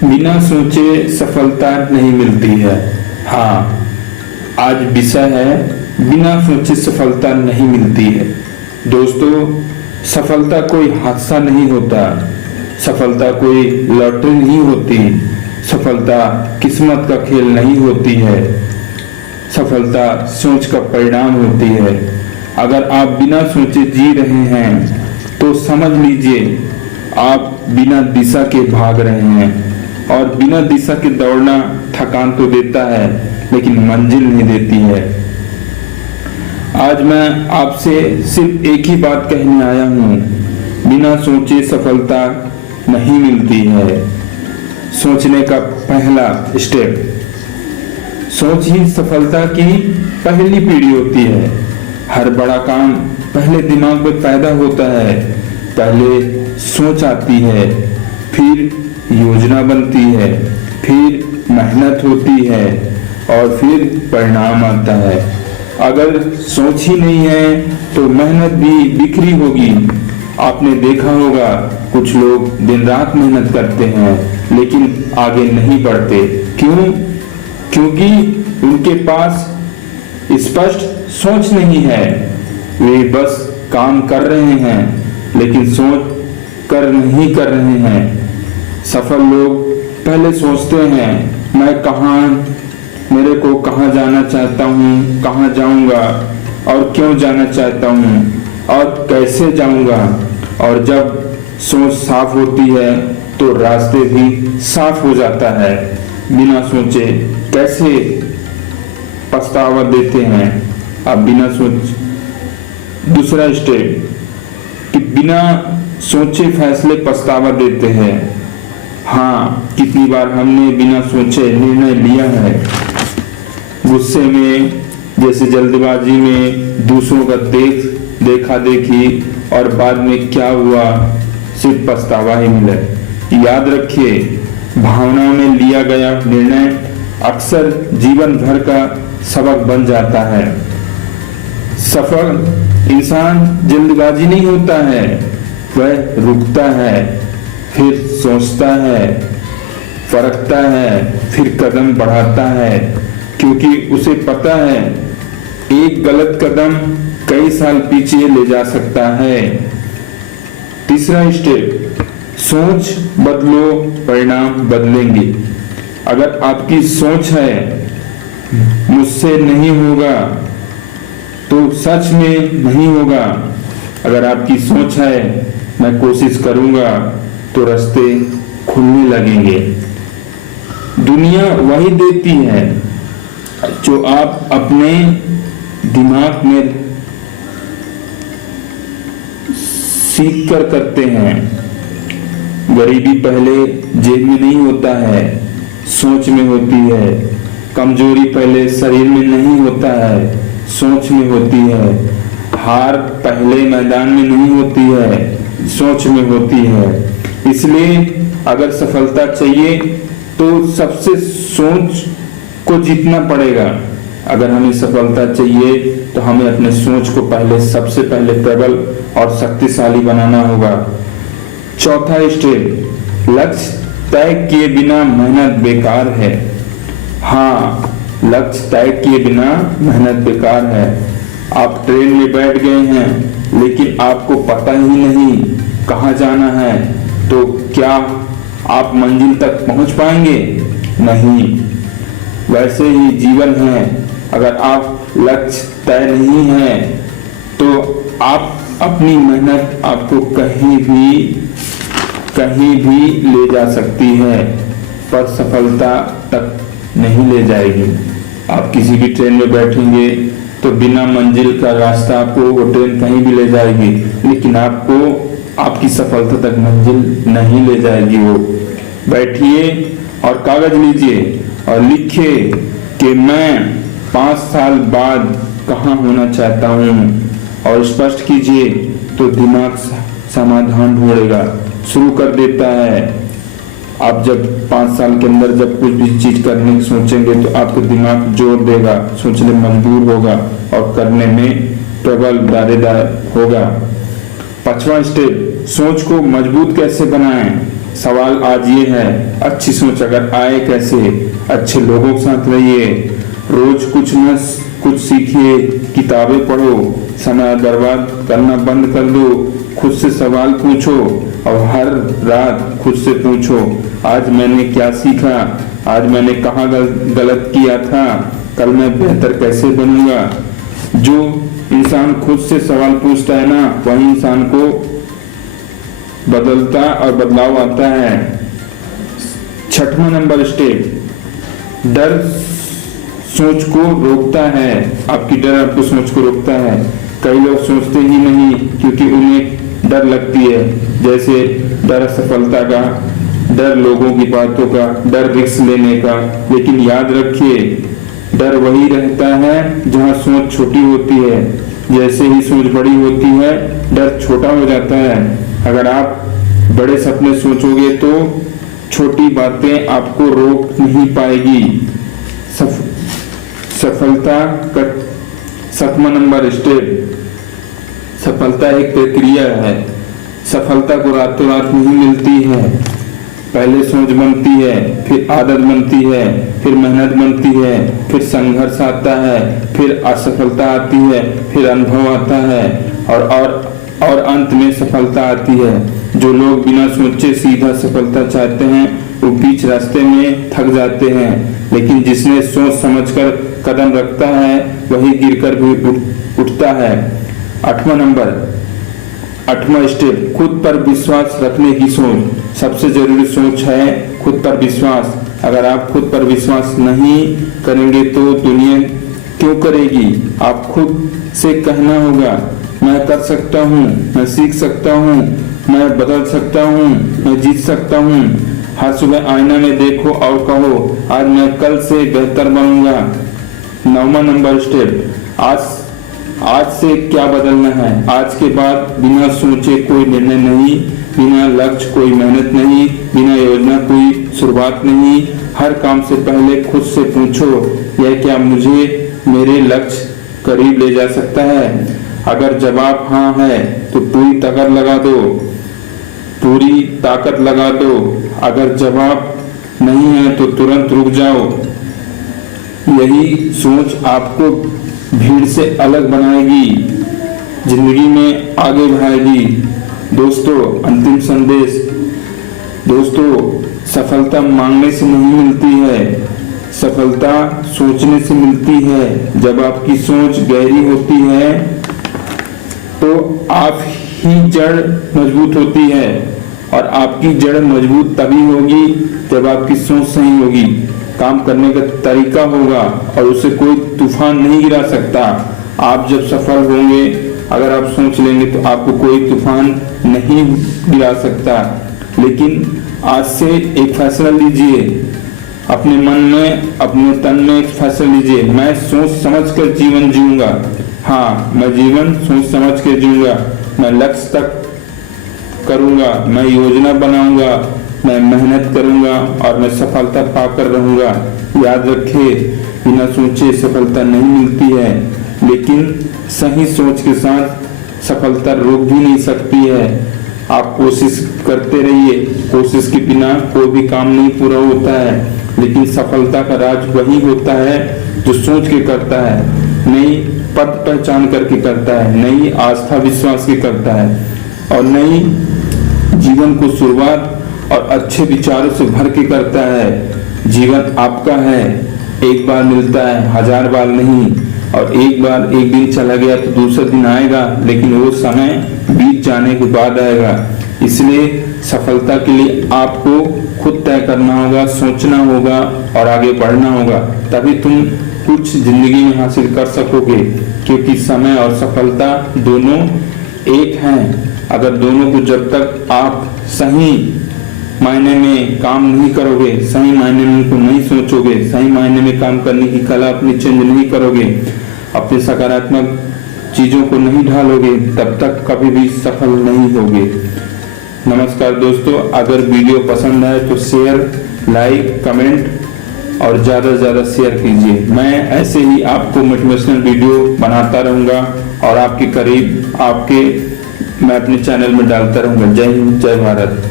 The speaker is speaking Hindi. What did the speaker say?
बिना सोचे सफलता नहीं मिलती है। हाँ, आज विषय है बिना सोचे सफलता नहीं मिलती है। दोस्तों, सफलता कोई हादसा नहीं होता, सफलता कोई लॉटरी नहीं होती, सफलता किस्मत का खेल नहीं होती है, सफलता सोच का परिणाम होती है। अगर आप बिना सोचे जी रहे हैं तो समझ लीजिए आप बिना दिशा के भाग रहे हैं। और बिना दिशा के दौड़ना थकान तो देता है लेकिन मंजिल नहीं देती है। आज मैं आपसे सिर्फ एक ही बात कहने आया हूँ, बिना सोचे सफलता नहीं मिलती है। सोचने का पहला स्टेप, सोच ही सफलता की पहली पीढ़ी होती है। हर बड़ा काम पहले दिमाग में पैदा होता है, पहले सोच आती है, फिर योजना बनती है, फिर मेहनत होती है और फिर परिणाम आता है। अगर सोच ही नहीं है तो मेहनत भी बिखरी होगी। आपने देखा होगा कुछ लोग दिन रात मेहनत करते हैं लेकिन आगे नहीं बढ़ते। क्यों? क्योंकि उनके पास स्पष्ट सोच नहीं है। वे बस काम कर रहे हैं लेकिन सोच कर नहीं कर रहे हैं। सफल लोग पहले सोचते हैं मेरे को कहाँ जाना चाहता हूँ, कहाँ जाऊंगा और क्यों जाना चाहता हूँ और कैसे जाऊंगा। और जब सोच साफ होती है तो रास्ते भी साफ हो जाता है। बिना सोचे कैसे पछतावा देते हैं आप बिना सोच। दूसरा स्टेप कि बिना सोचे फैसले पछतावा देते हैं। हाँ, कितनी बार हमने बिना सोचे निर्णय लिया है, गुस्से में, जैसे जल्दबाजी में, दूसरों का देखा देखी और बाद में क्या हुआ, सिर्फ पछतावा ही मिले। याद रखिए, भावना में लिया गया निर्णय अक्सर जीवन भर का सबक बन जाता है। सफल इंसान जल्दबाजी नहीं होता है, वह रुकता है, फिर सोचता है, परखता है, फिर कदम बढ़ाता है, क्योंकि उसे पता है एक गलत कदम कई साल पीछे ले जा सकता है। तीसरा स्टेप, सोच बदलो, परिणाम बदलेंगे। अगर आपकी सोच है मुझसे नहीं होगा तो सच में नहीं होगा। अगर आपकी सोच है मैं कोशिश करूंगा तो रास्ते खुलने लगेंगे। दुनिया वही देती है जो आप अपने दिमाग में सीख कर करते हैं। गरीबी पहले जेब में नहीं होता है, सोच में होती है। कमजोरी पहले शरीर में नहीं होता है, सोच में होती है। हार पहले मैदान में नहीं होती है, सोच में होती है। इसलिए अगर सफलता चाहिए तो सबसे सोच को जीतना पड़ेगा। अगर हमें सफलता चाहिए तो हमें अपने सोच को सबसे पहले प्रबल और शक्तिशाली बनाना होगा। चौथा स्टेप, लक्ष्य तय किए बिना मेहनत बेकार है। हाँ, लक्ष्य तय किए बिना मेहनत बेकार है। आप ट्रेन में बैठ गए हैं लेकिन आपको पता ही नहीं कहाँ जाना है, तो क्या आप मंजिल तक पहुंच पाएंगे? नहीं। वैसे ही जीवन है, अगर आप लक्ष्य तय नहीं है तो आप अपनी मेहनत आपको कहीं भी ले जा सकती है पर सफलता तक नहीं ले जाएगी। आप किसी भी ट्रेन में बैठेंगे तो बिना मंजिल का रास्ता आपको वो ट्रेन कहीं भी ले जाएगी, लेकिन आपको आपकी सफलता तक मंजिल नहीं ले जाएगी। वो बैठिए और कागज लीजिए और लिखिए कि मैं 5 साल बाद कहाँ होना चाहता हूँ, और स्पष्ट कीजिए तो दिमाग समाधान ढूंढेगा, शुरू कर देता है। आप जब 5 साल के अंदर जब कुछ भी चीज करने की सोचेंगे तो आपका दिमाग जोर देगा, सोचने मजबूर होगा और करने में प्रबल दावेदार होगा। 5वां स्टेप, सोच को मजबूत कैसे बनाएं। सवाल आज ये है, अच्छी सोच अगर आए कैसे? अच्छे लोगों के साथ रहिए, रोज कुछ न कुछ सीखिए, किताबें पढ़ो, समय बर्बाद करना बंद कर दो, खुद से सवाल पूछो और हर रात खुद से पूछो, आज मैंने क्या सीखा, आज मैंने कहाँ गलत किया था, कल मैं बेहतर कैसे बनूंगा। जो इंसान खुद से सवाल पूछता है ना, वही इंसान को बदलता और बदलाव आता है। 6वां नंबर स्टेप, डर सोच को रोकता है। आपकी डर आपको सोच को रोकता है। कई लोग सोचते ही नहीं क्योंकि उन्हें डर लगती है, जैसे डर असफलता का, डर लोगों की बातों का, डर रिस्क लेने का। लेकिन याद रखिए, डर वही रहता है जहाँ सोच छोटी होती है। जैसे ही सोच बड़ी होती है, डर छोटा हो जाता है। अगर आप बड़े सपने सोचोगे तो छोटी बातें आपको रोक नहीं पाएगी। सफलता का 7वां नंबर स्टेप, सफलता एक प्रक्रिया है। सफलता को रातों रात नहीं मिलती है। पहले सोच बनती है, फिर आदत बनती है, फिर मेहनत बनती है, फिर संघर्ष आता है, फिर असफलता आती है, फिर अनुभव आता है और अंत में सफलता आती है। जो लोग बिना सोचे सीधा सफलता चाहते हैं वो बीच रास्ते में थक जाते हैं, लेकिन जिसने सोच समझकर कदम रखता है वही गिरकर भी उठता है। 8वां स्टेप, खुद पर विश्वास रखने की सोच। सबसे जरूरी सोच है खुद पर विश्वास। अगर आप खुद पर विश्वास नहीं करेंगे तो दुनिया क्यों करेगी? आप खुद से कहना होगा, मैं कर सकता हूँ, मैं सीख सकता हूँ, मैं बदल सकता हूँ, मैं जीत सकता हूँ। हर सुबह आईना में देखो और कहो, आज मैं कल से बेहतर बनूंगा। 9वां नंबर स्टेप, आज से क्या बदलना है? आज के बाद बिना सोचे कोई निर्णय नहीं, बिना लक्ष्य कोई मेहनत नहीं, बिना योजना कोई शुरुआत नहीं। हर काम से पहले खुद से पूछो, यह क्या मुझे मेरे लक्ष्य करीब ले जा सकता है? अगर जवाब हाँ है तो पूरी ताकत लगा दो। अगर जवाब नहीं है तो तुरंत रुक जाओ। यही सोच आपको भीड़ से अलग बनाएगी, जिंदगी में आगे बढ़ाएगी। दोस्तों, अंतिम संदेश, सफलता मांगने से नहीं मिलती है, सफलता सोचने से मिलती है। जब आपकी सोच गहरी होती है तो आप ही जड़ मजबूत होती है, और आपकी जड़ मजबूत तभी होगी जब आपकी सोच सही होगी, काम करने का तरीका होगा और उसे कोई तूफान नहीं गिरा सकता। आप जब सफल होंगे, अगर आप सोच लेंगे तो आपको कोई तूफान नहीं गिरा सकता। लेकिन आज से एक फैसला लीजिए, अपने मन में, अपने तन में एक फैसला लीजिए, मैं सोच समझ कर जीवन जीऊंगा। हाँ, मैं जीवन सोच समझ कर जीऊंगा। मैं लक्ष्य तक करूंगा, मैं योजना बनाऊंगा, मैं मेहनत करूंगा और मैं सफलता पाकर रहूंगा। याद रखिए, बिना सोचे सफलता नहीं मिलती है, लेकिन सही सोच के साथ सफलता रोक भी नहीं सकती है। आप कोशिश करते रहिए, कोशिश के बिना कोई भी काम नहीं पूरा होता है, लेकिन सफलता का राज वही होता है जो सोच के करता है, नई पथ पहचान करके करता है, नई आस्था विश्वास के करता है, और नई जीवन को शुरुआत और अच्छे विचारों से भर के करता है। जीवन आपका है, एक बार मिलता है, 1000 बार नहीं। और एक दिन चला गया तो दूसरा दिन आएगा, लेकिन वो समय बीत जाने के बाद आएगा। इसलिए सफलता के लिए आपको खुद तय करना होगा, सोचना होगा और आगे बढ़ना होगा, तभी तुम कुछ जिंदगी में हासिल कर सकोगे। क्योंकि समय और सफलता दोनों एक हैं। अगर दोनों को जब तक आप सही मायने में काम नहीं करोगे, सही मायने में उनको नहीं सोचोगे, सही मायने में काम करने की कला अपनी चेंज नहीं करोगे, अपने सकारात्मक चीजों को नहीं ढालोगे, तब तक कभी भी सफल नहीं होगे। नमस्कार दोस्तों, अगर वीडियो पसंद आए तो शेयर, लाइक, कमेंट और ज्यादा से ज्यादा शेयर कीजिए। मैं ऐसे ही आपको मोटिवेशनल वीडियो बनाता रहूंगा और आपके करीब मैं अपने चैनल में डालता रहूंगा। जय हिंद, जय भारत।